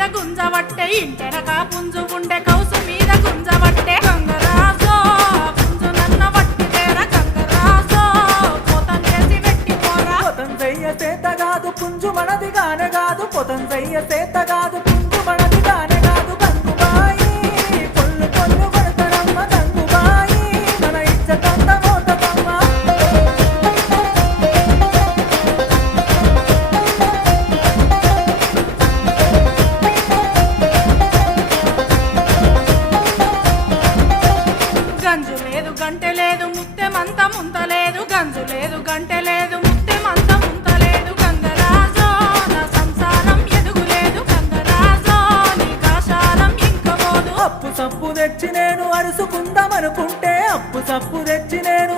మీద గుంజవట్టే ఇంటెనక పుంజు ఉండే కౌసు మీద గుంజవట్టే గంగరాజో పుంజు నన్న వట్టి తేర గంగరాజో పోతం చేసి పెట్టిపోరా పొతం చెయ్య చేత కాదు పుంజు మనది గానే కాదు పొతం చెయ్య చేత కాదు పుంజు మనది గానే కాదు గంగుబాయి పొల్లు పొల్లు కొడతరమ్మ గంగుబాయి మన ఇచ్చటంత మోతకమ్మ గంజు లేదు గంటె లేదు ముత్తెమంత ముంతలేదు గంజు లేదు గంటె లేదు ముత్తెమంత ముంతలేదు గంగరాజో నా సంసారం ఎదుగులేదు గంగరాజో నీ కాశాలం ఇంకబోదు అప్పు సప్పు తెచ్చి నేను అరుసుకుందామనుకుంటే అప్పు సప్పు తెచ్చి నేను